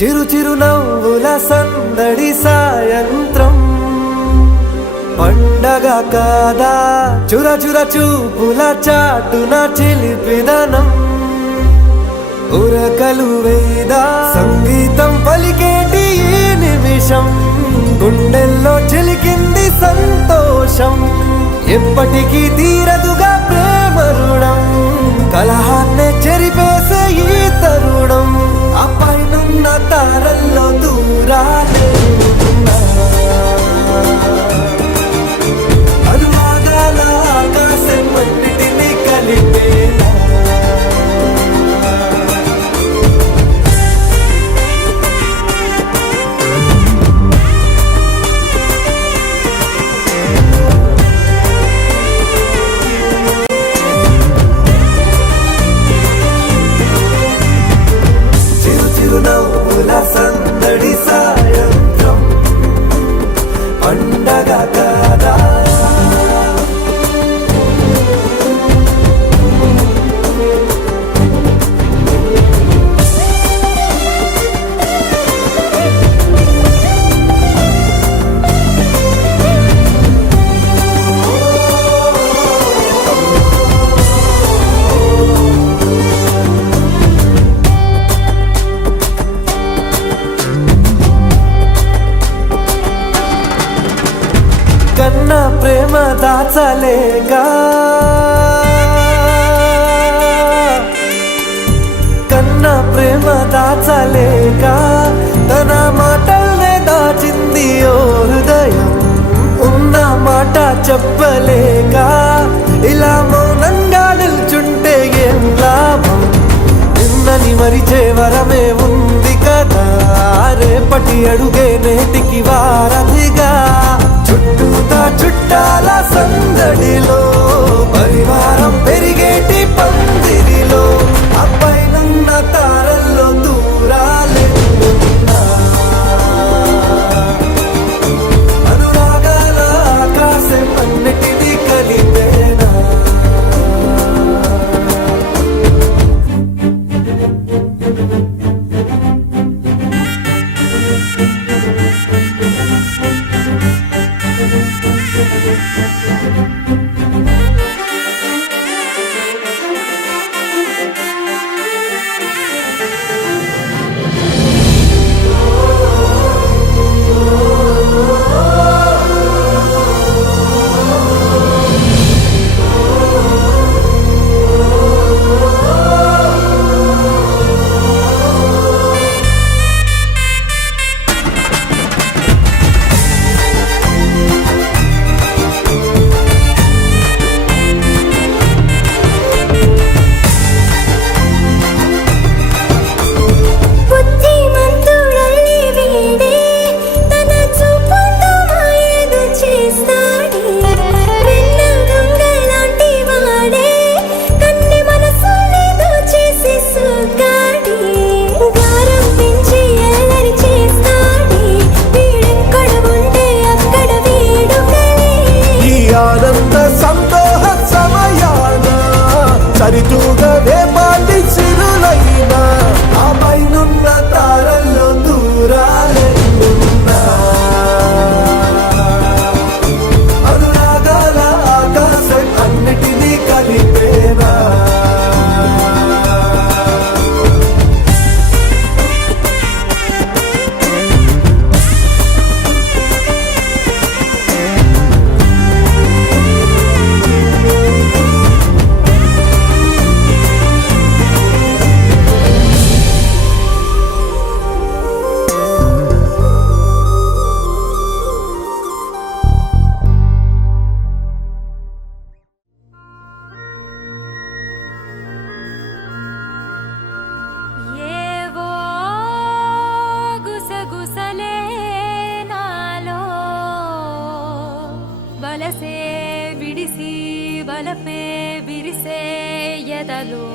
చిరు చిరు నవ్వుల సందడి సాయంత్రం పండగ కాదా చుర చుర చూపుల చాటున చిలిపిదనం ఉరకలు వేదా సంగీతం పలికేటి ఈ నిమిషం గుండెల్లో చిలికింది సంతోషం ఎప్పటికీ తీరదుగా ప్రేమ రుణం కలహాన్నే చెరిపేసే ఈ తరుణం ఆ పైనున్న తారల్లో దూరాలే అనువాదాల ఆకాశం అన్నిటినీ కలిపేలా సందడి సాయంత్రం పండగ కాదా కన్నా ప్రేమ దాచలేక కన్నా ప్రేమ దాచలేక తన మాటల్నే దాచింది ఓ హృదయం ఉన్న మాట చెప్పలేక ఇలా మౌనంగా నిల్చుంటే ఏం లాభం నిన్నని మరిచే వరమే ఉంది కదా రేపటి అడుగే నేటికి వారధిగా చుట్టూతా చుట్టాల సందడిలో పరివారం పెరిగేటి పందిరిలో అపైనున్న తారల్లో దూరాలెన్నున్నా అనురాగాల ఆకాశం అన్నిటినీ కలిపేనా సరితూగవే పాటి చిరులైనా ఆ పైనున్న తారల్లో దూరాలెన్నున్నా అనురాగాల ఆకాశం అన్నిటినీ కలిపేనా బలసే విడిసి బలపే విరిసే ఎదలో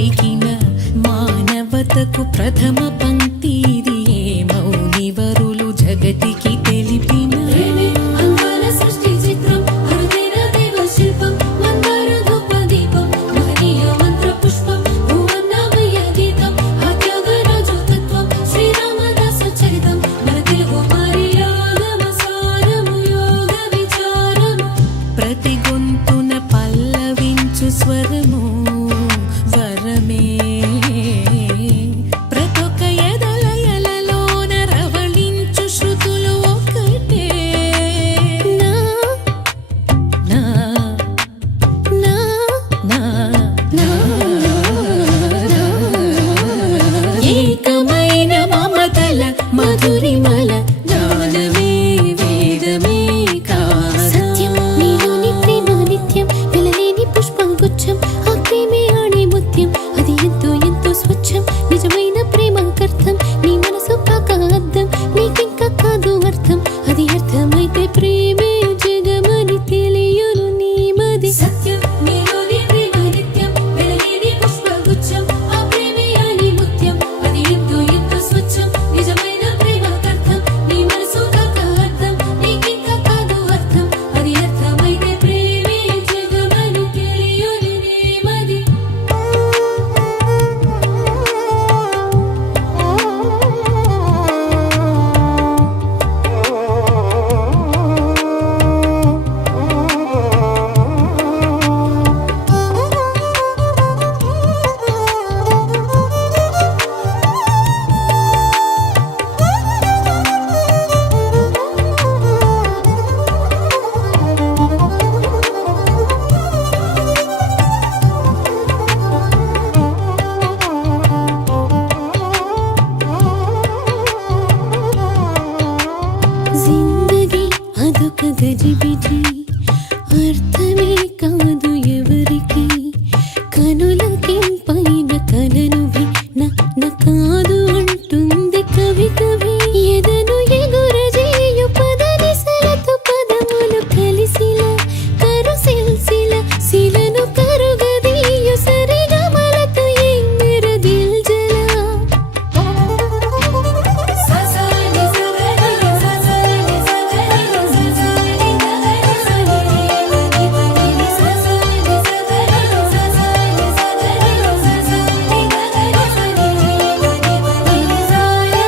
పలికిన మానవతకు ప్రథమ పంక్తి ఇది మౌనివరులు జగతికి తెలిపిన అంగాల సృష్టి చిత్రం అరుదైన దేవ శిల్పం మందార ధూప దీపం మహనీయ మంత్ర పుష్పం భువన్నామయ్య గీతం ఆత్యాగరాజు తత్వం శ్రీరామదాసు చరితం మన తెలుగు మరియాగమ సారము యోగ విచారము ప్రతి గొంతున పల్లవించు స్వరము వరమే ప్రతొక ఎదలయలలోన రవళించు శృతులు ఒకటే నా నా నా నా నా ఏకమైన మమతల మధురిమల జ్ఞానమే వేదమే కాదా సత్యం నీలోని ప్రేమ నిత్యం వెలలేని పుష్పగుచ్చం ఆ ప్రేమే ఆడే ముత్యం అది ఎంతో ఎంతో స్వచ్ఛం నిజమైన ప్రేమకర్థం నీ మనసు కాక అర్థం నీకింకా కాదు అర్థం అది అర్థమైతే ప్రేమే జగమని తెలియను నీ మది సత్యం నీలోని ప్రేమ నిత్యం వెలలేని పుష్పగుచ్చం ఆ ప్రేమే ఆడే ముత్యం అది ఎంతో ఎంతో స్వచ్ఛం నిజమైన ప్రేమకర్థం నీ మనసు కాక అర్థం నీకింకా కాదు అర్థం అది అర్థమైతే ప్రేమే జగమని తెలియను నీ మది జిందగీ అదొక గజిబిజి అర్థమే కాదు ఎవరికి కనులకి పైన కలను నా కాదు అంటుంది కవి కవి ఎదను ఎగురజేయు పదనిసలతో పదములు కలిసిలా కరుసిల్సిల శిలను కరుగదీయు సరిగమలతో ఎంగర దిల్జలా సజాని సగని సజాని సగని సజాని గగని సని వని వని సజాని సగని సజాని సగని సజాని గగని సని వని వని సజాని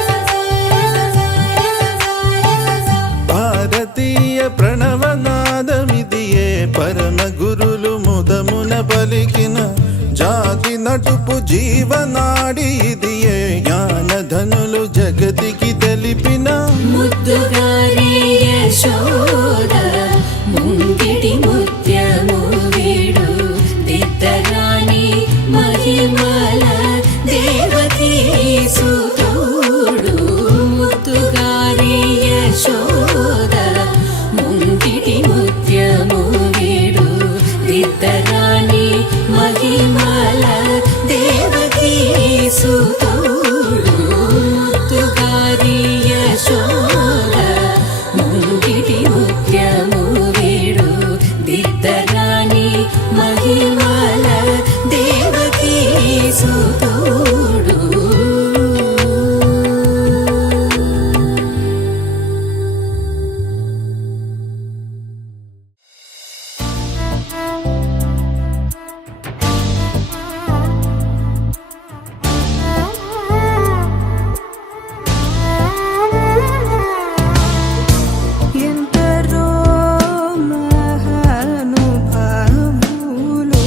భారతీయ ప్రణవనాదమిదియే పరమ గురులు ముదమున పలికిన జాతి నటుపు జీవనాడి ఇదియే జ్ఞానధనులు జగతికి తెలిపిన ముద్దుగారే యశోద ముంగిటి ముత్యము వీడు దిద్దరాణి మహిమల దేవకీ సుతుడు ముద్దుగారే యశోద ముంగిటి ముత్యము వీడు దిద్దరాణి మహిమల దేవకీ సుతుడు ముద్దుగారి యశోద ముంగిటి ముత్యము వీడు దిద్దరాణి మహిమల దేవకీ సుతుడు ఎందరో మహానుభావులు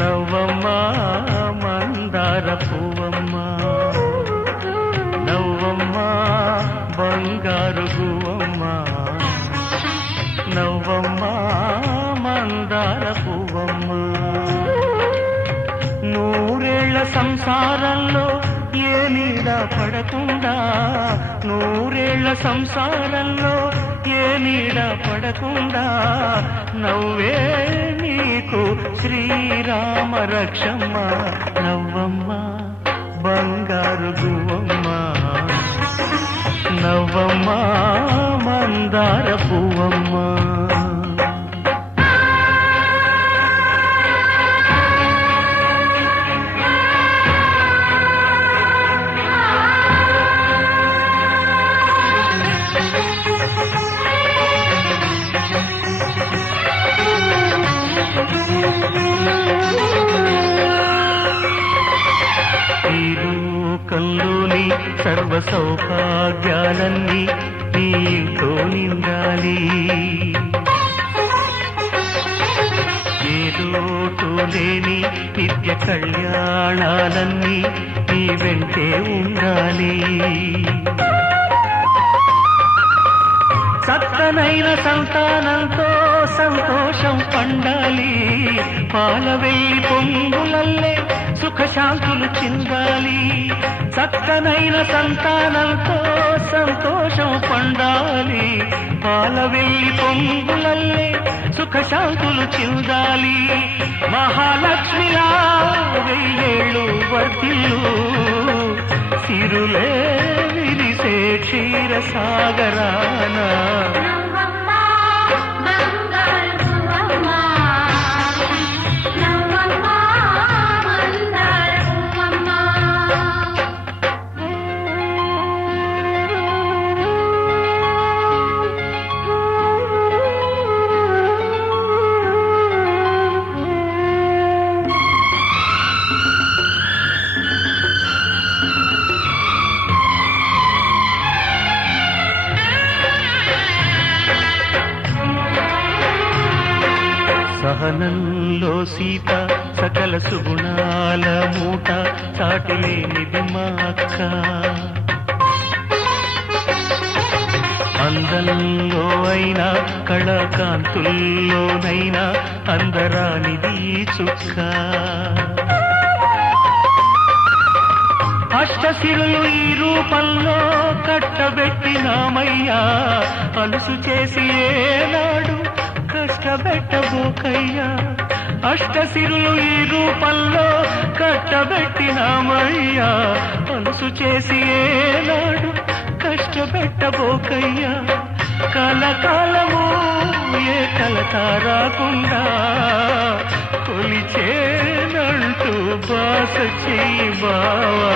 నవ్వమ్మా మందార పువ్వమ్మా, నవ్వమ్మా బంగారు గువ్వమ్మా, నవ్వమ్మా మందార పువ్వమ్మా. నూరేళ్ల సంసారంలో ఏ నీడ పడకుండా, నూరేళ్ల సంసారంలో ఏ నీడ పడకుండా, నవ్వే నీకు శ్రీరామ రక్షమ్మ. నవ్వమ్మ బంగారు గువ్వమ్మ, నవ్వమ్మ మందార పువ్వమ్మ. ఈ లోకంలోని సర్వ సౌభాగ్యాలన్నీ నీతో నిండాలి, ఏ లోటు లేని నిత్య కళ్యాణాలన్నీ నీ వెంటే ఉండాలి. చక్కనైన సంతానంతో సంతోషం పండాలి, పాలవెల్లి పొంగులల్లే సుఖశాంతులు చిందాలి. చక్కనైన సంతానంతో సంతోషం పండాలి, పాలవెల్లి పొంగులల్లే సుఖశాంతులు చిందాలి. మహాలక్ష్మిలా వెయ్యేళ్ళు వర్ధిల్లు, సిరులే విరిసే క్షీరసాగరాన. సహనంలో సీత సకల సుగుణాల మూట, చాటిలేనిది మా అక్క. అందంలో అయినా కళాకాంతుల్లోనైనా అందరానిది చుక్క. అష్టశిరులు ఈ రూపంలో కట్టబెట్టినామయ్యా, అలుసు చేసి ఏనాడు కష్టపెట్టబోకయ్యా. అష్టశిరులు ఈ రూపంలో కట్టబెట్టినామయ్యా, అలుసు చేసి ఏనాడు కష్టపెట్టబోకయ్యా. కలకాలము ఏ కలత రాకుండా కొలిచేనంటూ బాస చెయ్యి బావా.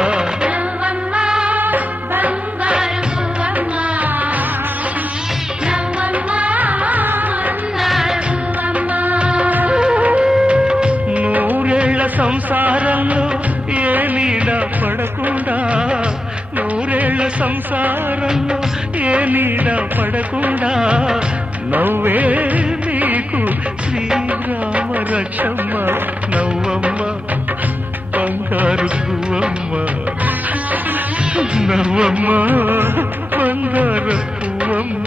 సంసారంలో ఏ నీడ పడకుండా, నూరేళ్ల సంసారంలో ఏ నీడ పడకుండా, నవ్వే నీకు శ్రీరామ రక్షమ్మ. నవ్వమ్మ బంగారు పువ్వమ్మ, నవ్వమ్మ బంగారు పువ్వమ్మ.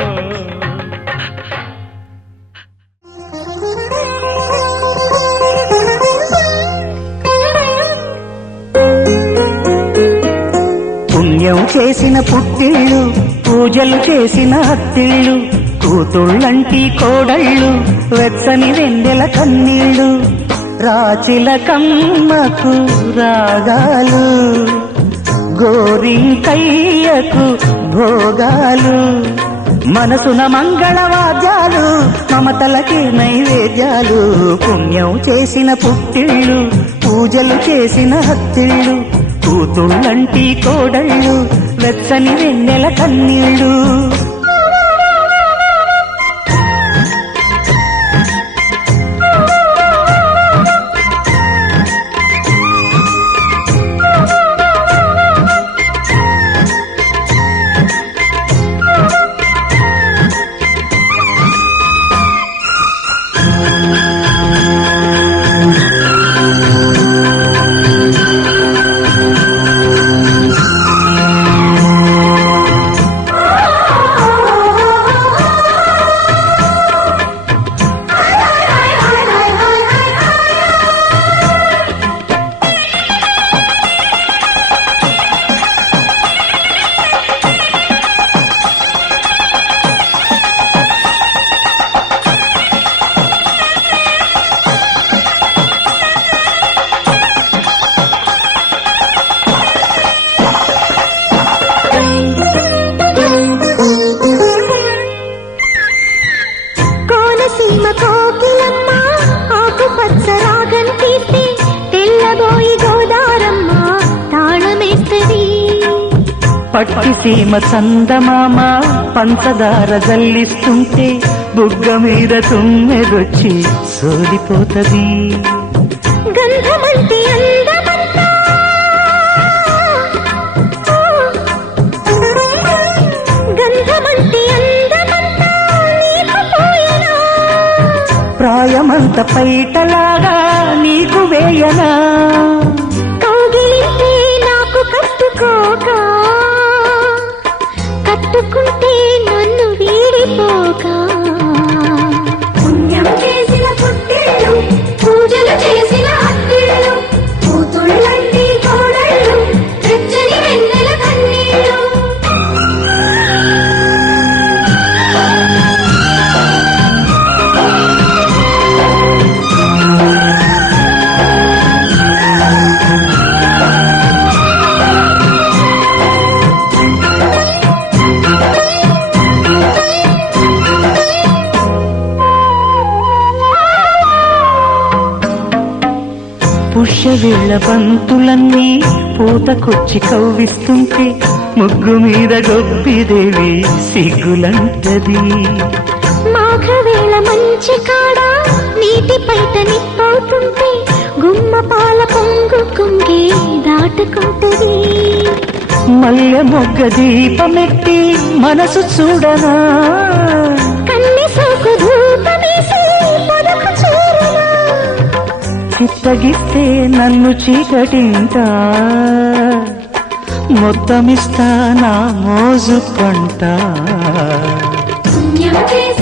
పుణ్యం చేసిన పుట్టిళ్ళు, పూజలు చేసిన అత్తిళ్ళు, కూతుళ్ళంటి కోడళ్ళు, వెచ్చని వెన్నెల కన్నీళ్ళు, రాచిల కమ్మకు రాగాలు, గోరింకయ్యకు భోగాలు, మనసున మంగళవాద్యాలు, మమతలకి నైవేద్యాలు. పుణ్యం చేసిన పుట్టిళ్ళు, పూజలు చేసిన హత్తిళ్ళు, కూతుళ్ళంటి కోడళ్ళు, వెచ్చని వెన్నెల కన్నీళ్ళు. పట్టి సీమ చందమామ పంచదార జల్లిస్తుంటే బుగ్గ మీద తుమ్మెదొచ్చి సోలిపోతది. గంధమంటి అందమంతా గంధమంటి అందమంతా నీకు పోయనా ప్రాయమంత పైటలాగా నీకు వేయనా కౌగిలింటే నాకు కట్టుకోక కట్టుకుంటే నన్ను వీడిపోక పుణ్యం చేసిన పుట్టిల్లు పూజలు చేసిన అత్తిళ్ళు కూతుళ్ళంటి కోడళ్ళు వెచ్చని వెన్నెల కన్నీళ్ళు పుష్యవేళ బంతులన్నీ పూతకొచ్చి కవ్విస్తుంటే ముగ్గు మీద గొప్పిదేవి సిగ్గులంటది. మాఘవేళ మంచి కాడ నీటి పైట నిప్పవుతుంటే గుమ్మ పాల పొంగు కుంగే దాటుకుంటది. మల్లె మొగ్గ దీపమెట్టి మనసు చూడనా కన్ని సోకు ధూపమేసి పొదకు చూరనా చిత్తగిస్తే నన్ను చీకటింటా మొత్తమిస్తా నా మోజు కొంటా పుణ్యం చేసిన